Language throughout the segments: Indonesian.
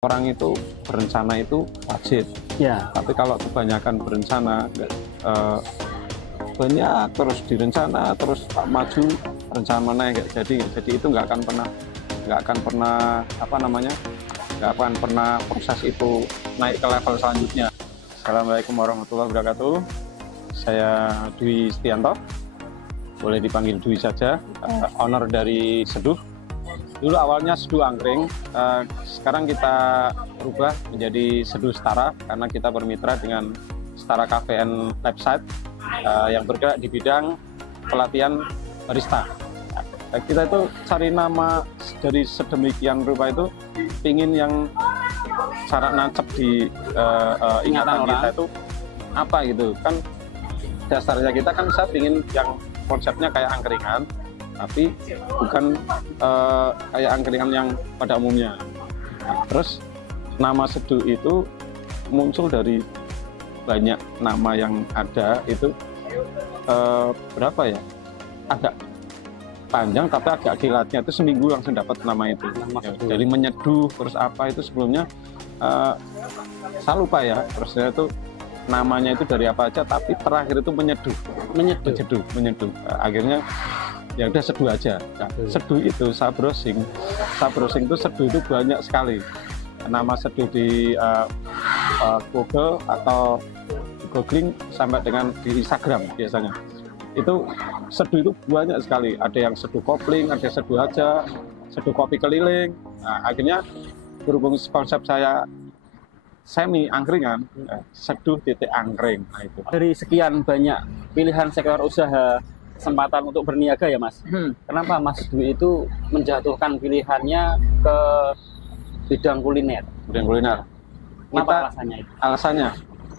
Orang itu berencana itu wajib, Ya, tapi kalau kebanyakan berencana banyak terus direncana terus tak maju rencana mana nggak jadi itu nggak akan pernah apa namanya nggak akan pernah proses itu naik ke level selanjutnya. Assalamualaikum warahmatullahi wabarakatuh. Saya Dwi Setianto, boleh dipanggil Dwi saja, owner dari Seduh. Dulu awalnya Seduh Angkring, sekarang kita rubah menjadi Seduh Setara karena kita bermitra dengan Setara Cafe and Website yang bergerak di bidang pelatihan barista. Kita itu cari nama dari sedemikian rupa itu, pingin yang cara nancep di ingatan kita itu apa gitu kan. Dasarnya kita kan saya pingin yang konsepnya kayak angkringan, tapi bukan kayak angkringan yang pada umumnya. Nah, terus nama Seduh itu muncul dari banyak nama yang ada itu, berapa ya, agak panjang tapi agak kilatnya itu seminggu langsung dapat nama itu. Dari menyeduh terus apa itu sebelumnya saya lupa ya, terusnya itu namanya itu dari apa aja, tapi terakhir itu menyeduh. Akhirnya ya udah Seduh aja. Nah, Seduh itu saya browsing itu Seduh itu banyak sekali nama Seduh di Google atau googling sampai dengan di Instagram biasanya. Itu Seduh itu banyak sekali, ada yang Seduh kopling, ada Seduh aja, Seduh kopi keliling. Nah, akhirnya berhubung konsep saya semi angkringan, Seduh titik angkring. Nah, itu. dari sekian banyak pilihan sektor usaha, kesempatan untuk berniaga ya Mas. Kenapa Mas Dwi itu menjatuhkan pilihannya ke bidang kuliner? Bidang kuliner. Kenapa alasannya itu? Alasannya,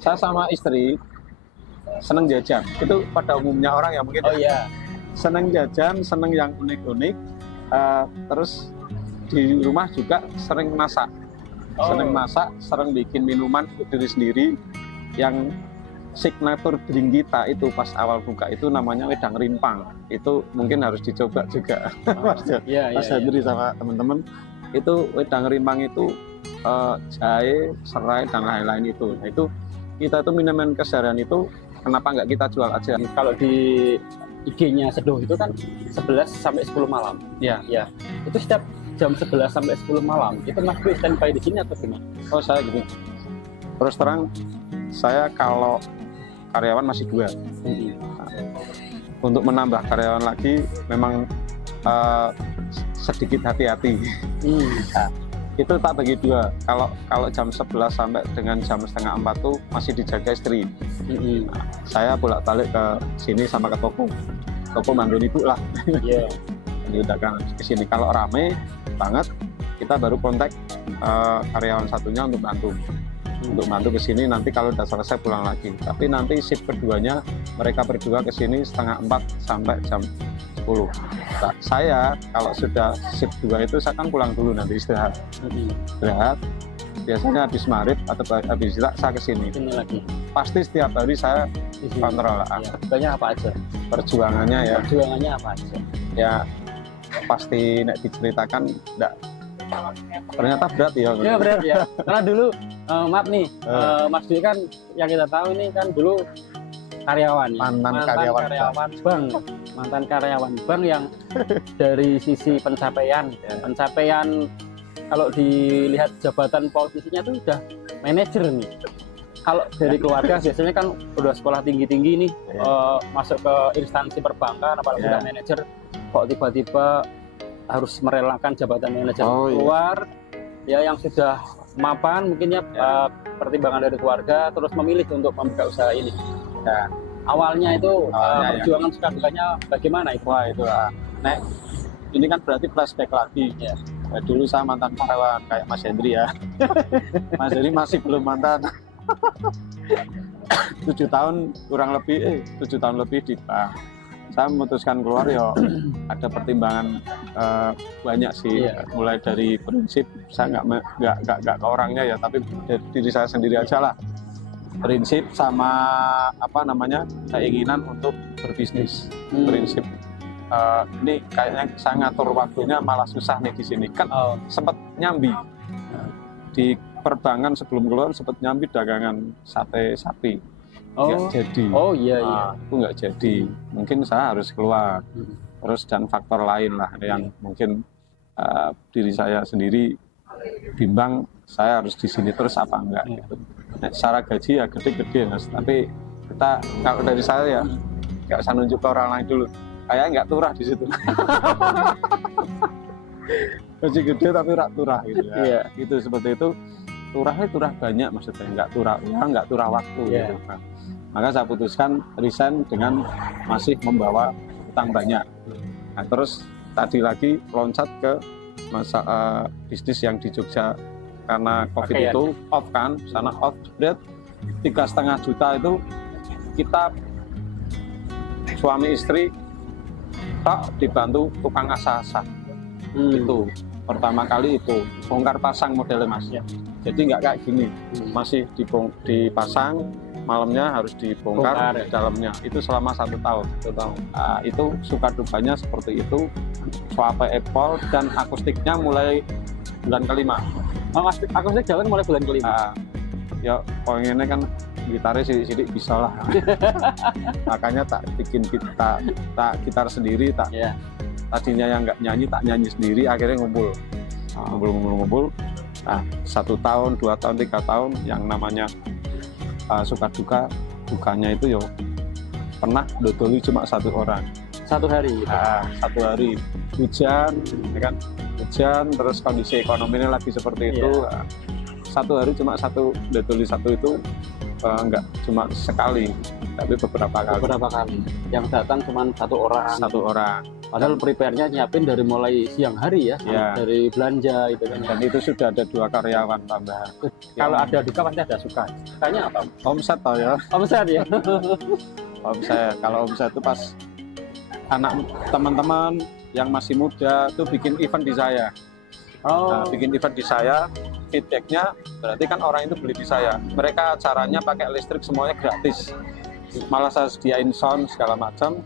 saya sama istri seneng jajan. Itu pada umumnya orang ya mungkin. Oh iya. Seneng jajan, seneng yang unik-unik. Terus di rumah juga sering masak. Sering masak, sering bikin minuman untuk diri sendiri. Yang signature drink kita itu pas awal buka itu namanya wedang rimpang. Itu mungkin harus dicoba juga. Mas Hendri sama teman-teman. Itu wedang rimpang itu jahe, serai dan lain-lain itu. Nah, itu kita tuh minuman keseharian itu kenapa nggak kita jual aja? Kalau di IG-nya Seduh itu kan 11 sampai 10 malam. Ya. Itu setiap jam 11 sampai 10 malam itu Mas Dwi standby di sini atau gimana? Oh, saya gitu. Terus terang, saya kalau karyawan masih 2. Nah, untuk menambah karyawan lagi memang sedikit hati-hati. Nah, itu tak bagi 2. Kalau jam 11 sampai dengan jam setengah 4 tuh masih dijaga istri. Nah, saya bolak-balik ke sini sama ke toko manggil ibu lah. Diudahkan ke sini. Kalau rame banget kita baru kontak karyawan satunya untuk bantu ke sini. Nanti kalau udah selesai pulang lagi. Tapi nanti shift keduanya mereka berdua ke sini setengah 4 sampai jam 10. Nah, saya kalau sudah shift 2 itu saya kan pulang dulu, nanti istirahat. Biasanya habis maghrib atau habis istirahat saya ke sini lagi. Pasti setiap hari saya kontrol. Banyak apa aja? Perjuangannya apa aja? Ya pasti nek diceritakan enggak, ternyata berat ya. Ya berat ya. Karena dulu maaf nih, Mas Dwi kan yang kita tahu ini kan dulu karyawan ya. mantan karyawan bank yang dari sisi pencapaian kalau dilihat jabatan posisinya tuh udah manajer nih. Kalau dari keluarga biasanya kan udah sekolah tinggi-tinggi nih, masuk ke instansi perbankan apalagi udah manajer, kok tiba-tiba harus merelakan jabatan manajer keluar. Ya yang sudah mapan mungkin ya, pertimbangan dari keluarga terus memilih untuk membuka usaha ini. Nah, awalnya itu perjuangan suka dukanya bagaimana itu? Wah itu nek ini kan berarti flashback lagi ya. Dulu saya mantan karyawan kayak Mas Hendri ya. Mas Hendri masih belum mantan. 7 tahun kurang lebih 7 tahun lebih di bank. Saya memutuskan keluar ya ada pertimbangan banyak sih. Mulai dari prinsip, saya nggak ke orangnya ya, tapi dari diri saya sendiri aja lah. Prinsip sama apa namanya keinginan untuk berbisnis. Prinsip ini kayaknya saya ngatur waktunya malah susah nih di sini kan. Sempat nyambi di perbankan sebelum keluar sempat nyambi dagangan sate sapi, nggak jadi. Oh iya iya. Itu nggak jadi. Mungkin saya harus keluar. Terus dan faktor lain lah yang mungkin diri saya sendiri bimbang, saya harus di sini terus apa enggak gitu. Nah, secara gaji ya gede-gede Mas, tapi kita kalau dari saya ya nggak usah nunjuk ke orang lain dulu, kayak nggak turah di situ. Gaji gede tapi rak turah gitu ya. Iya. Gitu seperti itu. Turahnya turah banyak maksudnya, nggak turah uang, nggak turah waktu gitu. Nah, maka saya putuskan resign dengan masih membawa utang banyak. Nah, terus tadi lagi loncat ke masa bisnis yang di Jogja karena COVID itu off kan, sana off, lihat 3,5 juta itu kita suami istri tak dibantu tukang asah-asah. Itu pertama kali itu bongkar pasang modelnya Mas. Jadi nggak kayak gini, masih dipasang, malamnya harus dibongkar dalamnya. Itu selama 1 tahun. Itu suka dukanya seperti itu. Swap Apple dan akustiknya mulai bulan ke-5. Oh, akustik jalan mulai bulan ke-5. Ya pengennya kan gitarnya sidik-sidik bisa lah. Makanya tak bikin tak gitar sendiri, tadinya yang nggak nyanyi tak nyanyi sendiri, akhirnya ngumpul. Nah, 1 tahun, 2 tahun, 3 tahun yang namanya suka dukanya itu yo pernah dodoli cuma 1 orang. 1 hari gitu. 1 hari hujan, ya kan? Hujan terus kondisi ekonominya lagi seperti itu. 1 hari cuma dodoli 1 itu enggak cuma sekali, tapi beberapa kali. Yang datang cuma 1 orang. 1 orang. Padahal prepare-nya nyiapin dari mulai siang hari ya, dari belanja itu kan. Dan itu sudah ada 2 karyawan tambahan. Kalau ada duka pasti ada suka. Sukanya apa? Omset toh ya. Omset ya. Omset. Kalau omset itu pas anak teman-teman yang masih muda itu bikin event di saya. Nah, bikin event di saya, feedbacknya berarti kan orang itu beli di saya. Mereka acaranya pakai listrik semuanya gratis. Malah saya sediain sound segala macam.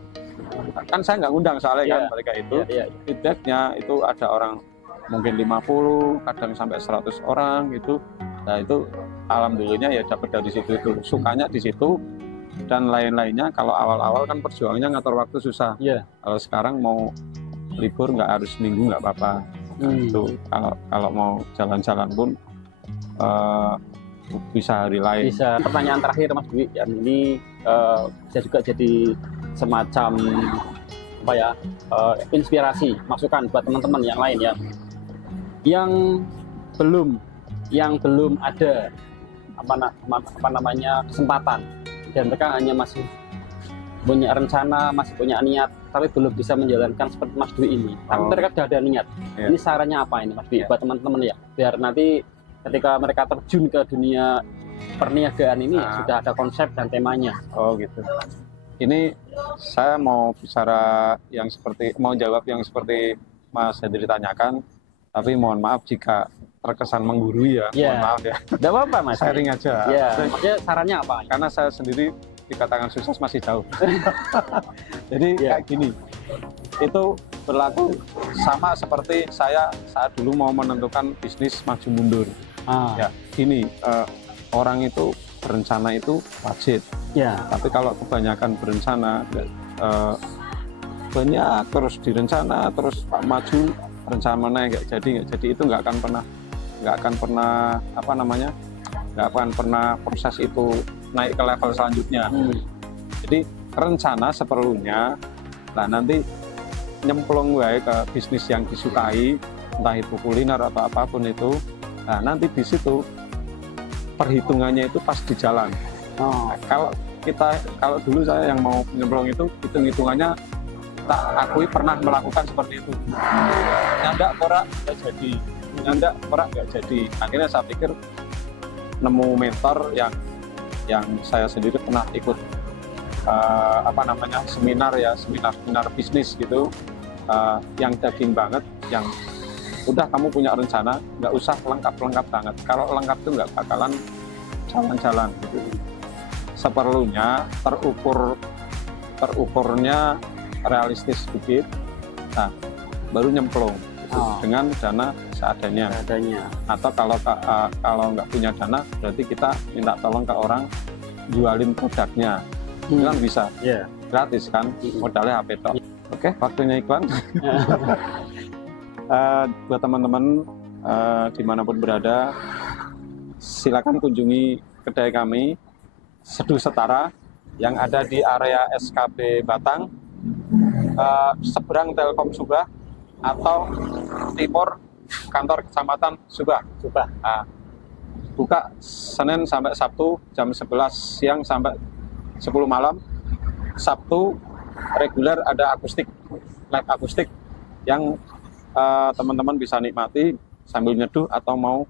Kan saya nggak ngundang soalnya kan mereka itu. Feedbacknya itu ada orang mungkin 50, kadang sampai 100 orang gitu. Nah itu alhamdulillahnya ya dapat dari situ itu. Sukanya di situ dan lain-lainnya. Kalau awal-awal kan perjuangannya ngatur waktu susah. Kalau sekarang mau libur nggak harus minggu nggak apa-apa. Itu kalau mau jalan-jalan pun bisa hari lain. Bisa. Pertanyaan terakhir Mas Dwi, yang ini bisa juga jadi semacam apa ya, inspirasi, masukan buat teman-teman yang lain ya, yang belum ada apa namanya kesempatan dan mereka hanya masih punya rencana, masih punya niat, tapi belum bisa menjalankan seperti Mas Dwi ini. Tapi mereka sudah ada niat. Ini sarannya apa ini Mas Dwi buat teman-teman ya, biar nanti ketika mereka terjun ke dunia perniagaan ini sudah ada konsep dan temanya. Oh gitu. Ini saya mau jawab yang seperti Mas Hendri tanyakan, tapi mohon maaf jika terkesan menggurui ya. Mohon maaf ya. Tidak apa-apa Mas. Sharing aja. Maksudnya sarannya apa? Karena saya sendiri dikatakan sukses masih jauh. Jadi kayak gini, itu berlaku sama seperti saya saat dulu mau menentukan bisnis maju mundur. Ya, gini, orang itu berencana itu wajib. Tapi kalau kebanyakan berencana banyak terus direncana terus maju, rencananya nggak jadi itu nggak akan pernah proses itu naik ke level selanjutnya. Jadi rencana seperlunya, nah nanti nyemplung gue ke bisnis yang disukai, entah itu kuliner atau apapun itu. Nah nanti di situ perhitungannya itu pas di jalan. Nah, kalau dulu saya yang mau nyemplung itu hitungannya tak akui pernah melakukan seperti itu. Nyandak porak nggak jadi. Akhirnya saya pikir nemu mentor yang saya sendiri pernah ikut seminar bisnis gitu, yang daging banget, yang udah kamu punya rencana, nggak usah lengkap banget. Kalau lengkap tuh nggak bakalan jalan-jalan gitu. Seperlunya terukurnya realistis sedikit, nah baru nyemplung gitu, dengan dana seadanya. Atau kalau nggak punya dana, berarti kita minta tolong ke orang jualin produknya. Itu kan bisa, gratis kan, modalnya HP tok. Oke, waktunya iklan. Buat teman-teman dimanapun berada, silakan kunjungi kedai kami Seduh Setara yang ada di area SKB Batang, seberang Telkom Subah atau timur kantor kecamatan Subah. Buka Senin sampai Sabtu jam 11 siang sampai 10 malam. Sabtu reguler ada live akustik yang teman-teman bisa nikmati sambil nyeduh atau mau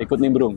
ikut nimbrung.